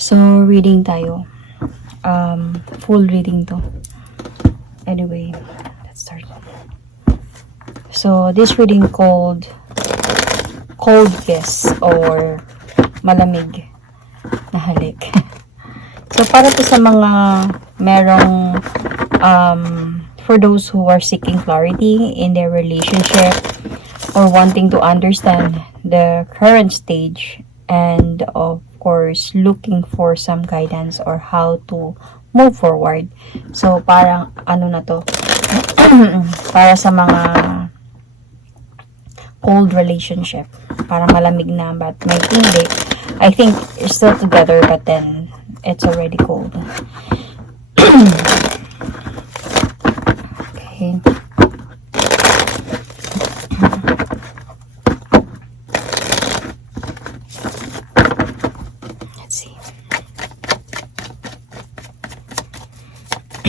So, reading tayo. Um, full reading to. Anyway, let's start. So, this reading called Cold Kiss or Malamig na Halik. so, para to sa mga merong um, for those who are seeking clarity in their relationship or wanting to understand the current stage and of course looking for some guidance or how to move forward. So parang ano na to para sa mga cold relationship. Para malamig na but may hindi. I think you're still together but then it's already cold.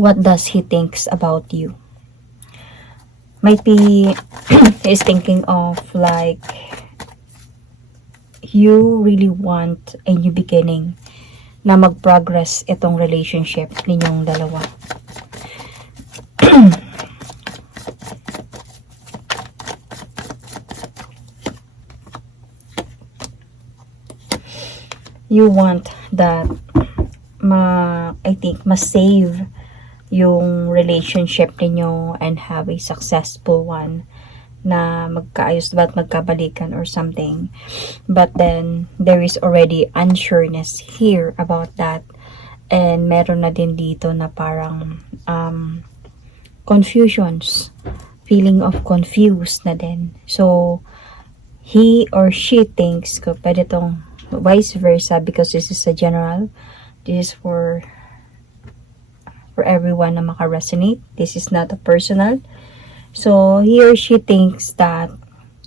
what does he thinks about you? Might be he's thinking of like you really want a new beginning na mag-progress itong relationship ninyong dalawa. you want that ma I think ma-save yung relationship ninyo and have a successful one na magkaayos ba at magkabalikan or something. But then, there is already unsureness here about that. And meron na din dito na parang um, confusions. Feeling of confused na din. So, he or she thinks ko pwede tong vice versa because this is a general. This is for for everyone na maka-resonate. This is not a personal. So, he or she thinks that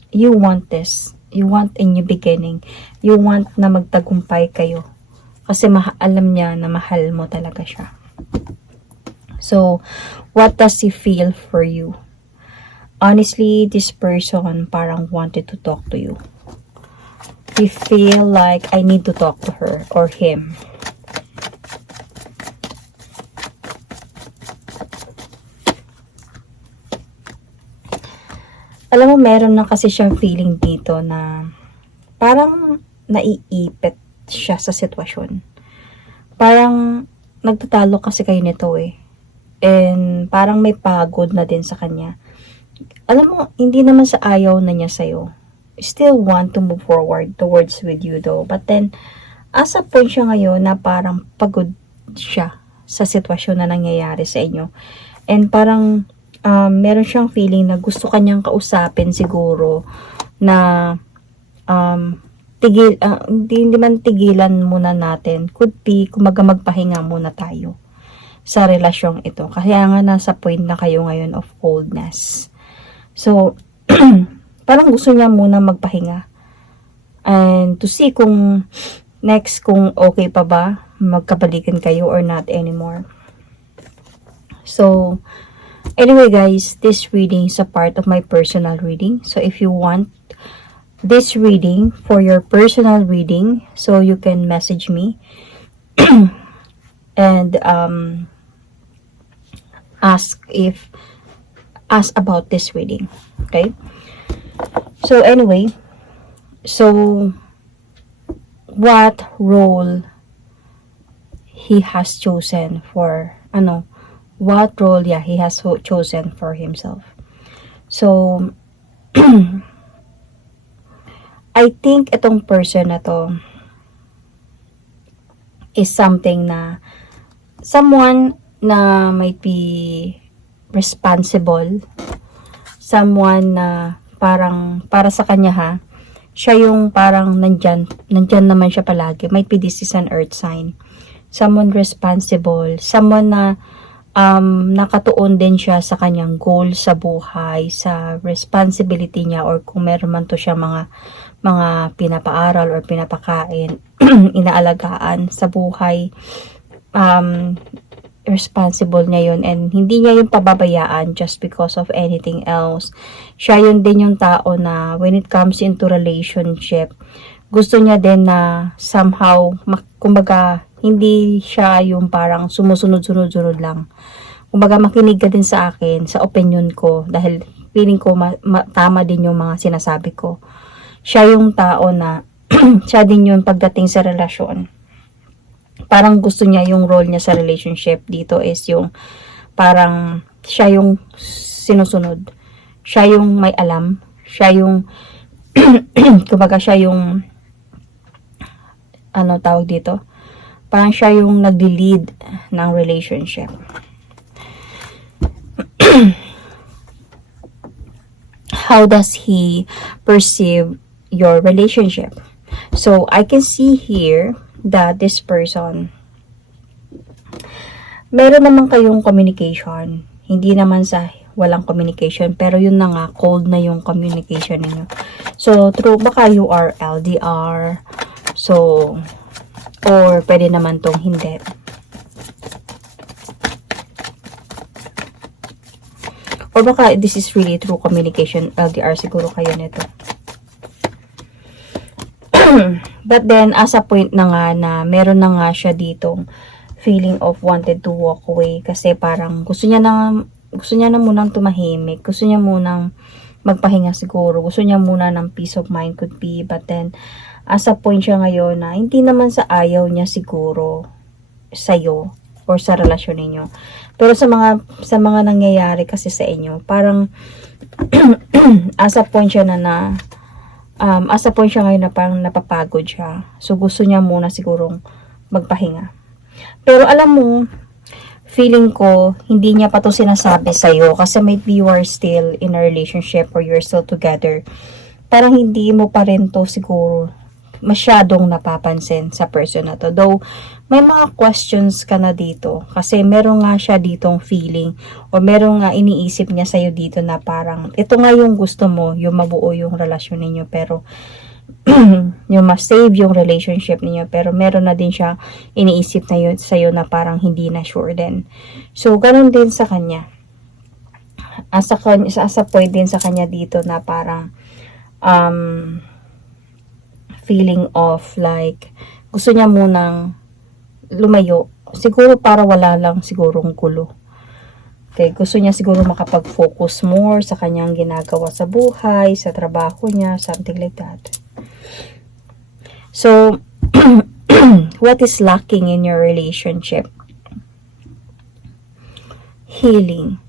you want this. You want a new beginning. You want na magtagumpay kayo. Kasi alam niya na mahal mo talaga siya. So, what does he feel for you? Honestly, this person parang wanted to talk to you. He feel like I need to talk to her or him. Alam mo, meron na kasi siyang feeling dito na parang naiipit siya sa sitwasyon. Parang nagtatalo kasi kayo nito eh. And parang may pagod na din sa kanya. Alam mo, hindi naman sa ayaw na niya sa'yo. Still want to move forward towards with you though. But then, asa point siya ngayon na parang pagod siya sa sitwasyon na nangyayari sa inyo. And parang um, meron siyang feeling na gusto kanyang kausapin siguro na um, tigil, hindi, hindi man tigilan muna natin. Could be, kumaga magpahinga muna tayo sa relasyong ito. Kaya nga nasa point na kayo ngayon of coldness. So, parang gusto niya muna magpahinga. And to see kung next kung okay pa ba magkabalikan kayo or not anymore. So, anyway guys, this reading is a part of my personal reading. So, if you want this reading for your personal reading, so you can message me and um, ask if ask about this reading. Okay? So anyway, so what role he has chosen for ano what role yeah he has cho- chosen for himself. So I think itong person na to is something na someone na might be responsible. Someone na parang, para sa kanya ha, siya yung parang nandyan, nandyan naman siya palagi. Might be this is an earth sign. Someone responsible. Someone na um, nakatuon din siya sa kanyang goal sa buhay, sa responsibility niya, or kung meron man to siya mga, mga pinapaaral or pinapakain, inaalagaan sa buhay. Um, responsible niya yun and hindi niya yung pababayaan just because of anything else. Siya yun din yung tao na when it comes into relationship, gusto niya din na somehow, kumbaga, hindi siya yung parang sumusunod-sunod-sunod lang. Kumbaga, makinig ka din sa akin, sa opinion ko, dahil feeling ko ma- ma- tama din yung mga sinasabi ko. Siya yung tao na, siya din yung pagdating sa relasyon parang gusto niya yung role niya sa relationship dito is yung parang siya yung sinusunod. Siya yung may alam. Siya yung kumbaga siya yung ano tawag dito? Parang siya yung nagli-lead ng relationship. How does he perceive your relationship? So, I can see here that this person, meron naman kayong communication. Hindi naman sa walang communication, pero yun na nga, cold na yung communication ninyo. So, true, baka you are LDR, so, or pwede naman tong hindi. Or baka this is really true communication, LDR siguro kayo nito. But then, as a point na nga na meron na nga siya ditong feeling of wanted to walk away kasi parang gusto niya na gusto niya na munang tumahimik. Gusto niya munang magpahinga siguro. Gusto niya muna ng peace of mind could be. But then, as a point siya ngayon na hindi naman sa ayaw niya siguro sa'yo or sa relasyon ninyo. Pero sa mga sa mga nangyayari kasi sa inyo, parang as a point siya na na um, as a point siya ngayon na parang napapagod siya. So, gusto niya muna sigurong magpahinga. Pero alam mo, feeling ko, hindi niya pa to sinasabi sa'yo kasi maybe you are still in a relationship or you're still together. Parang hindi mo pa rin to siguro masyadong napapansin sa person na to. Though, may mga questions ka na dito kasi meron nga siya ditong feeling o meron nga iniisip niya sa'yo dito na parang ito nga yung gusto mo, yung mabuo yung relasyon ninyo pero yung ma-save yung relationship niyo pero meron na din siya iniisip na yun sa'yo na parang hindi na sure din. So, ganun din sa kanya. As a, as a point din sa kanya dito na parang um, feeling of like gusto niya munang lumayo. Siguro para wala lang sigurong gulo. Okay, gusto niya siguro makapag-focus more sa kanyang ginagawa sa buhay, sa trabaho niya, something like that. So, what is lacking in your relationship? Healing.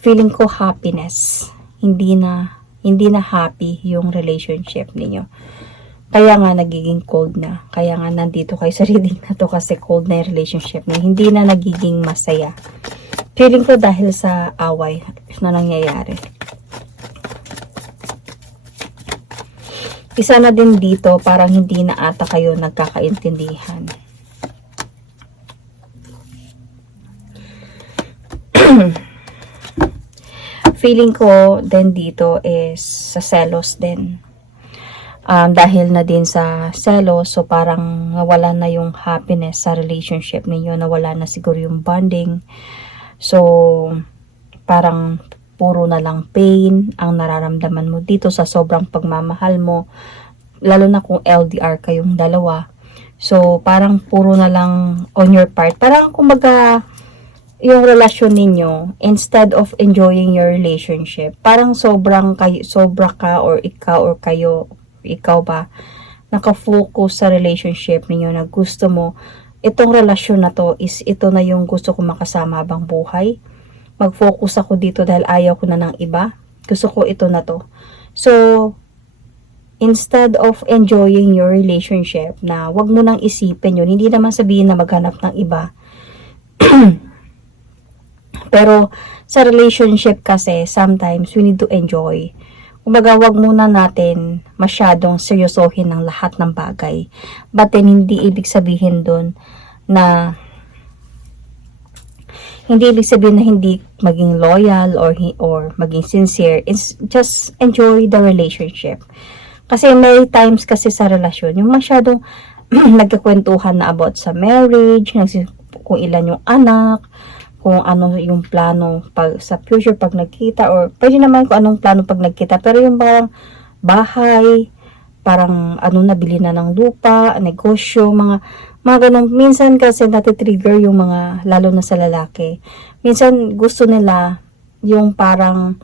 Feeling ko happiness. Hindi na hindi na happy yung relationship ninyo. Kaya nga nagiging cold na. Kaya nga nandito kayo sa reading na to kasi cold na yung relationship na hindi na nagiging masaya. Feeling ko dahil sa away na nangyayari. Isa na din dito, parang hindi na ata kayo nagkakaintindihan. Feeling ko din dito is sa selos din. Um, dahil na din sa selos, so parang nawala na yung happiness sa relationship ninyo, nawala na siguro yung bonding. So, parang puro na lang pain ang nararamdaman mo dito sa sobrang pagmamahal mo. Lalo na kung LDR kayong dalawa. So, parang puro na lang on your part. Parang kumbaga, yung relasyon ninyo, instead of enjoying your relationship, parang sobrang kayo, sobra ka or ikaw or kayo, ikaw ba, nakafocus sa relationship ninyo na gusto mo, itong relasyon na to is ito na yung gusto ko makasama habang buhay. Mag-focus ako dito dahil ayaw ko na ng iba. Gusto ko ito na to. So, instead of enjoying your relationship na wag mo nang isipin yun, hindi naman sabihin na maghanap ng iba. Pero sa relationship kasi, sometimes we need to enjoy. Kumbaga, wag muna natin masyadong seryosohin ng lahat ng bagay. But then, hindi ibig sabihin dun na hindi ibig sabihin na hindi maging loyal or or maging sincere. It's just enjoy the relationship. Kasi may times kasi sa relasyon, yung masyadong nagkakwentuhan na about sa marriage, kung ilan yung anak, kung ano yung plano pag sa future pag nagkita or pwede naman kung anong plano pag nagkita pero yung parang bahay parang ano nabili na ng lupa negosyo mga mga ganun. Minsan kasi natitrigger yung mga lalo na sa lalaki. Minsan gusto nila yung parang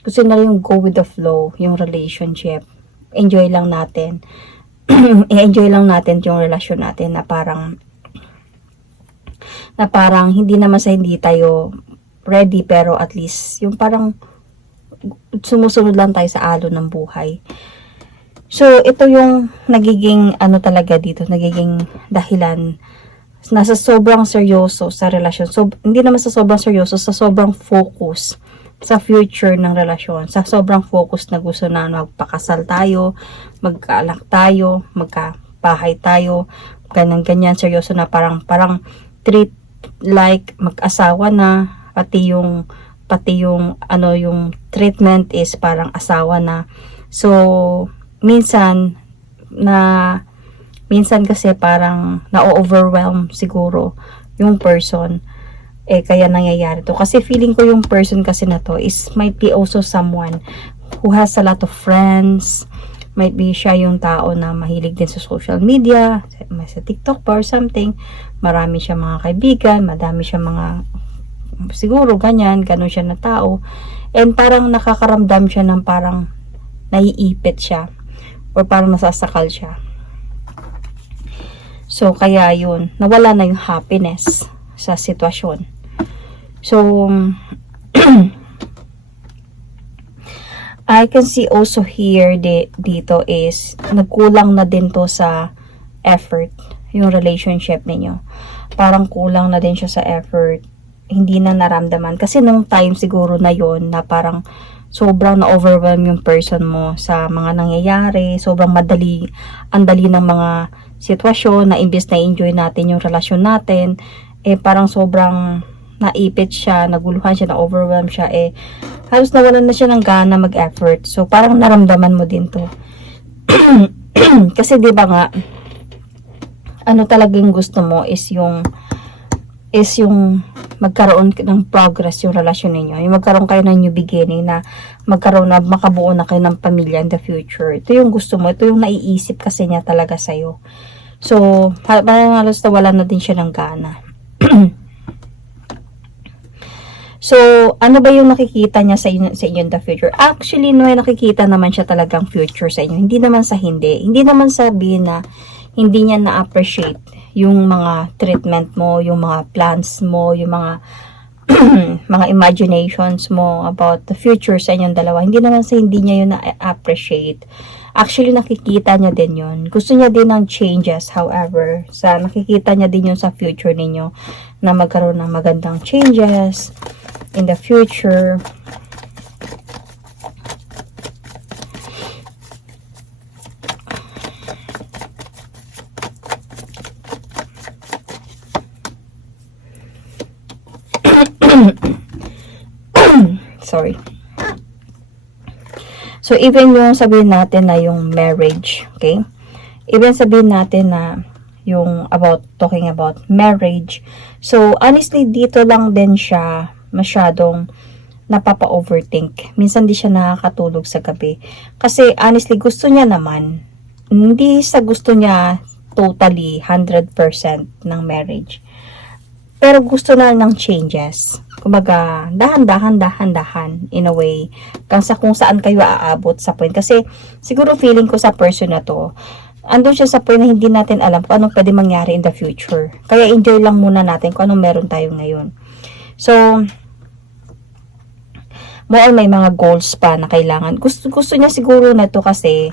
gusto nila yung go with the flow yung relationship. Enjoy lang natin. I-enjoy lang natin yung relasyon natin na parang na parang hindi naman sa hindi tayo ready pero at least yung parang sumusunod lang tayo sa alon ng buhay. So, ito yung nagiging ano talaga dito, nagiging dahilan nasa sobrang seryoso sa relasyon. So, hindi naman sa sobrang seryoso, sa sobrang focus sa future ng relasyon. Sa sobrang focus na gusto na magpakasal tayo, magkaalak tayo, magkabahay tayo, ganyan-ganyan, seryoso na parang, parang treat like mag-asawa na, pati yung, pati yung, ano, yung treatment is parang asawa na. So, minsan, na, minsan kasi parang na-overwhelm siguro yung person. Eh kaya nangyayari to. Kasi feeling ko yung person kasi na to is might be also someone who has a lot of friends. Might be siya yung tao na mahilig din sa social media sa TikTok or something. Marami siya mga kaibigan madami siya mga siguro ganyan ganun siya na tao. And parang nakakaramdam siya ng parang naiipit siya or parang nasasakal siya so kaya yun nawala na yung happiness sa sitwasyon so I can see also here di, dito is nagkulang na din to sa effort yung relationship ninyo. Parang kulang na din siya sa effort. Hindi na naramdaman. Kasi nung time siguro na yon na parang sobrang na-overwhelm yung person mo sa mga nangyayari. Sobrang madali, ang dali ng mga sitwasyon na imbes na enjoy natin yung relasyon natin, eh parang sobrang naipit siya, naguluhan siya, na-overwhelm siya, eh halos nawalan na siya ng gana mag-effort. So, parang naramdaman mo din to. Kasi, di ba nga, ano talagang gusto mo is yung is yung magkaroon ng progress yung relasyon ninyo. Yung magkaroon kayo ng new beginning na magkaroon na makabuo na kayo ng pamilya in the future. Ito yung gusto mo. Ito yung naiisip kasi niya talaga sa'yo. So, pa- parang halos nawala na din siya ng gana. So, ano ba yung nakikita niya sa inyo, sa inyo in the future? Actually, no, nakikita naman siya talagang future sa inyo. Hindi naman sa hindi. Hindi naman sabihin na hindi niya na-appreciate yung mga treatment mo, yung mga plans mo, yung mga mga imaginations mo about the future sa inyong dalawa. Hindi naman sa hindi niya yun na-appreciate. Actually, nakikita niya din yun. Gusto niya din ng changes, however. Sa nakikita niya din yun sa future ninyo na magkaroon ng magandang changes in the future. Sorry. So, even yung sabihin natin na yung marriage, okay? Even sabihin natin na yung about, talking about marriage. So, honestly, dito lang din siya masyadong napapa-overthink. Minsan di siya nakakatulog sa gabi. Kasi, honestly, gusto niya naman. Hindi sa gusto niya totally 100% ng marriage. Pero gusto na ng changes. Kumbaga, dahan-dahan, dahan-dahan in a way. Kung sa kung saan kayo aabot sa point. Kasi, siguro feeling ko sa person na to, andun siya sa point na hindi natin alam kung anong pwede mangyari in the future. Kaya enjoy lang muna natin kung anong meron tayo ngayon. So, more may mga goals pa na kailangan. Gusto, gusto niya siguro na to kasi,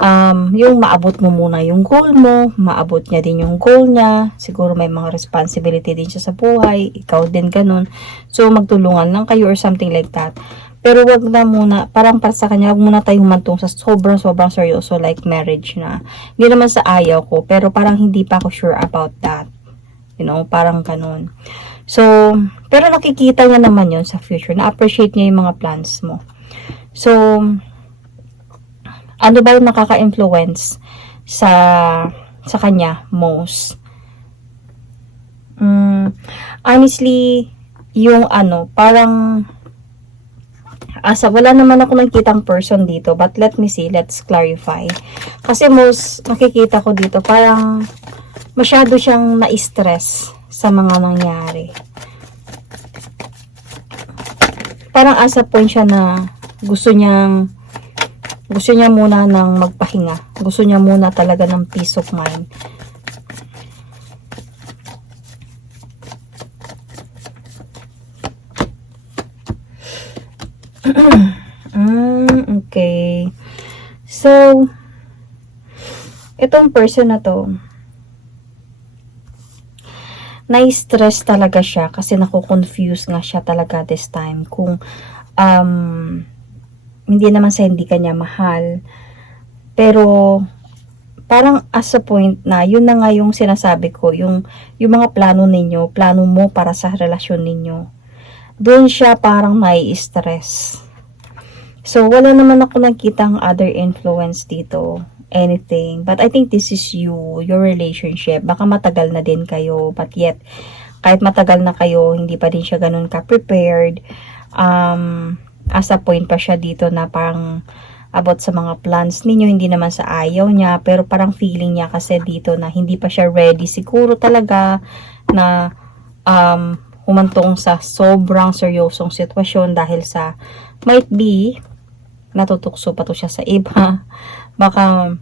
um, yung maabot mo muna yung goal mo, maabot niya din yung goal niya, siguro may mga responsibility din siya sa buhay, ikaw din ganun. So, magtulungan lang kayo or something like that. Pero wag na muna, parang para sa kanya, wag muna tayo humantong sa sobrang sobrang seryoso like marriage na. Hindi naman sa ayaw ko, pero parang hindi pa ako sure about that. You know, parang ganun. So, pero nakikita niya naman yon sa future. Na-appreciate niya yung mga plans mo. So, ano ba yung nakaka-influence sa sa kanya most? Mm, honestly, yung ano, parang asa wala naman ako nakitang person dito but let me see, let's clarify. Kasi most nakikita ko dito parang masyado siyang na-stress sa mga nangyari. Parang asa point siya na gusto niyang gusto niya muna ng magpahinga. Gusto niya muna talaga ng peace of mind. mm, okay. So, itong person na to, na-stress talaga siya kasi nako-confuse nga siya talaga this time kung um, hindi naman sa hindi kanya mahal pero parang as a point na yun na nga yung sinasabi ko yung, yung mga plano ninyo plano mo para sa relasyon ninyo doon siya parang may stress so wala naman ako nakitang other influence dito anything. But I think this is you, your relationship. Baka matagal na din kayo, but yet, kahit matagal na kayo, hindi pa din siya ganun ka-prepared. Um, as a point pa siya dito na parang about sa mga plans ninyo, hindi naman sa ayaw niya, pero parang feeling niya kasi dito na hindi pa siya ready. Siguro talaga na um, humantong sa sobrang seryosong sitwasyon dahil sa might be natutukso pa to siya sa iba. Baka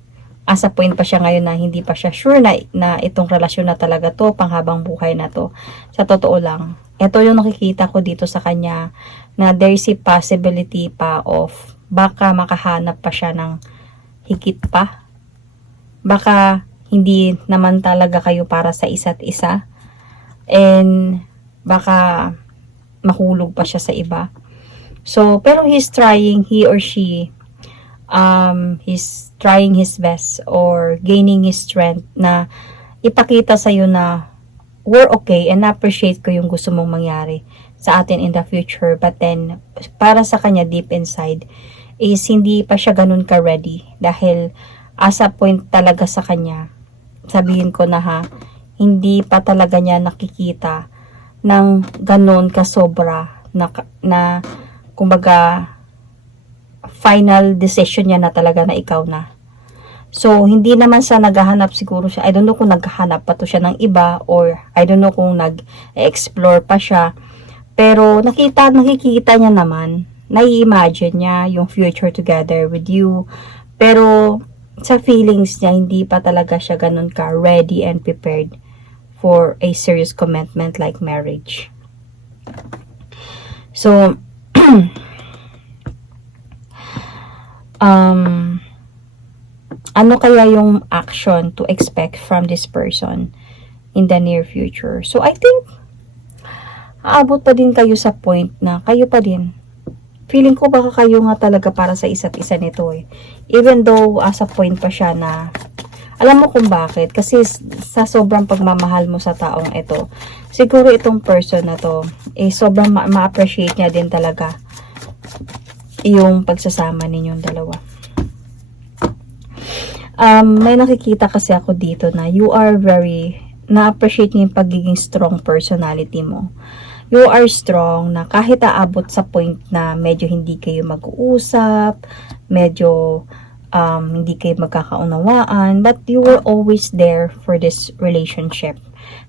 as a point pa siya ngayon na hindi pa siya sure na, na itong relasyon na talaga to, panghabang buhay na to. Sa totoo lang, ito yung nakikita ko dito sa kanya na there's a possibility pa of baka makahanap pa siya ng higit pa. Baka hindi naman talaga kayo para sa isa't isa. And baka mahulog pa siya sa iba. So, pero he's trying, he or she, um, he's trying his best or gaining his strength na ipakita sa iyo na we're okay and appreciate ko yung gusto mong mangyari sa atin in the future. But then, para sa kanya deep inside, is hindi pa siya ganun ka-ready. Dahil, as a point talaga sa kanya, sabihin ko na ha, hindi pa talaga niya nakikita ng ganun kasobra na, na kumbaga, final decision niya na talaga na ikaw na. So, hindi naman siya naghahanap siguro siya. I don't know kung naghahanap pa to siya ng iba or I don't know kung nag-explore pa siya. Pero nakita, nakikita niya naman, nai-imagine niya yung future together with you. Pero sa feelings niya, hindi pa talaga siya ganun ka ready and prepared for a serious commitment like marriage. So, um, ano kaya yung action to expect from this person in the near future. So, I think, aabot pa din kayo sa point na kayo pa din. Feeling ko baka kayo nga talaga para sa isa't isa nito eh. Even though, as a point pa siya na, alam mo kung bakit. Kasi sa sobrang pagmamahal mo sa taong ito, siguro itong person na to, eh, sobrang ma-appreciate niya din talaga yung pagsasama ninyong dalawa um, may nakikita kasi ako dito na you are very, na-appreciate niyo yung pagiging strong personality mo. You are strong na kahit aabot sa point na medyo hindi kayo mag-uusap, medyo um, hindi kayo magkakaunawaan, but you were always there for this relationship.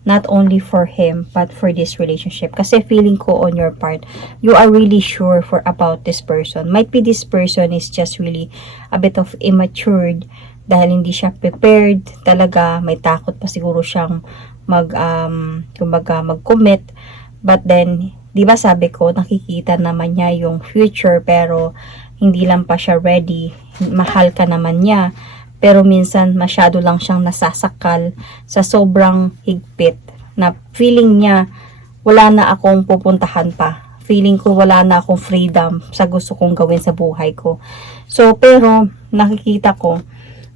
Not only for him, but for this relationship. Kasi feeling ko on your part, you are really sure for about this person. Might be this person is just really a bit of immatured dahil hindi siya prepared talaga may takot pa siguro siyang mag um, kumbaga mag-commit but then di ba sabi ko nakikita naman niya yung future pero hindi lang pa siya ready mahal ka naman niya Pero minsan masyado lang siyang nasasakal sa sobrang higpit na feeling niya wala na akong pupuntahan pa. Feeling ko wala na akong freedom sa gusto kong gawin sa buhay ko. So, pero nakikita ko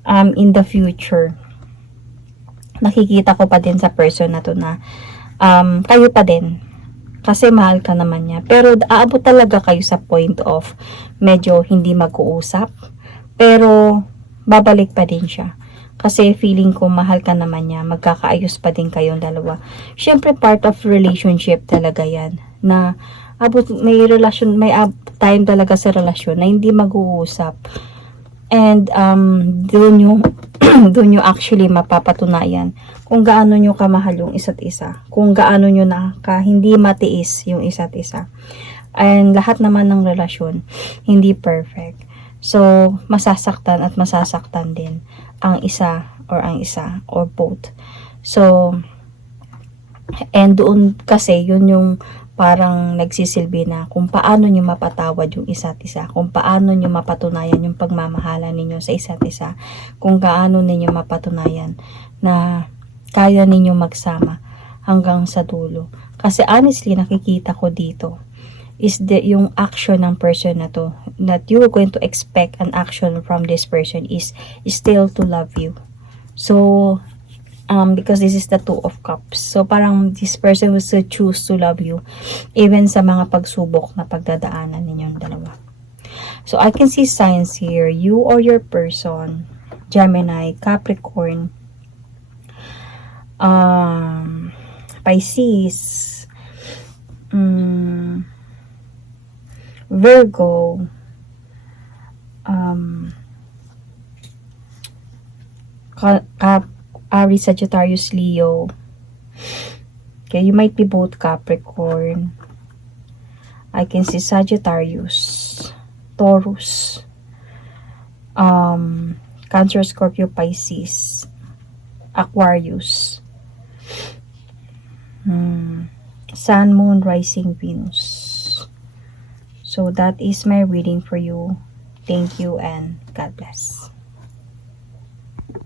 um, in the future, nakikita ko pa din sa person na to na um, kayo pa din. Kasi mahal ka naman niya. Pero aabot talaga kayo sa point of medyo hindi mag-uusap. Pero babalik pa din siya. Kasi feeling ko mahal ka naman niya. Magkakaayos pa din kayong dalawa. Siyempre part of relationship talaga yan. Na abot, may relasyon, may time talaga sa relasyon na hindi mag-uusap. And um, doon yung doon yung actually mapapatunayan kung gaano nyo kamahal yung isa't isa. Kung gaano nyo na ka hindi matiis yung isa't isa. And lahat naman ng relasyon, hindi perfect. So, masasaktan at masasaktan din ang isa or ang isa or both. So, and doon kasi yun yung parang nagsisilbi na kung paano nyo mapatawad yung isa't isa, kung paano nyo mapatunayan yung pagmamahalan ninyo sa isa't isa, kung gaano ninyo mapatunayan na kaya ninyo magsama hanggang sa dulo. Kasi honestly, nakikita ko dito is the yung action ng person na to that you are going to expect an action from this person is, is still to love you. So, um, because this is the two of cups. So, parang this person will still choose to love you even sa mga pagsubok na pagdadaanan ninyong dalawa. So, I can see signs here. You or your person, Gemini, Capricorn, um, Pisces, um, Virgo, um, Cap- Aries, Sagittarius, Leo. Okay, you might be both Capricorn. I can see Sagittarius, Taurus, um, Cancer, Scorpio, Pisces, Aquarius, hmm, Sun, Moon, Rising, Venus. So that is my reading for you. Thank you and God bless.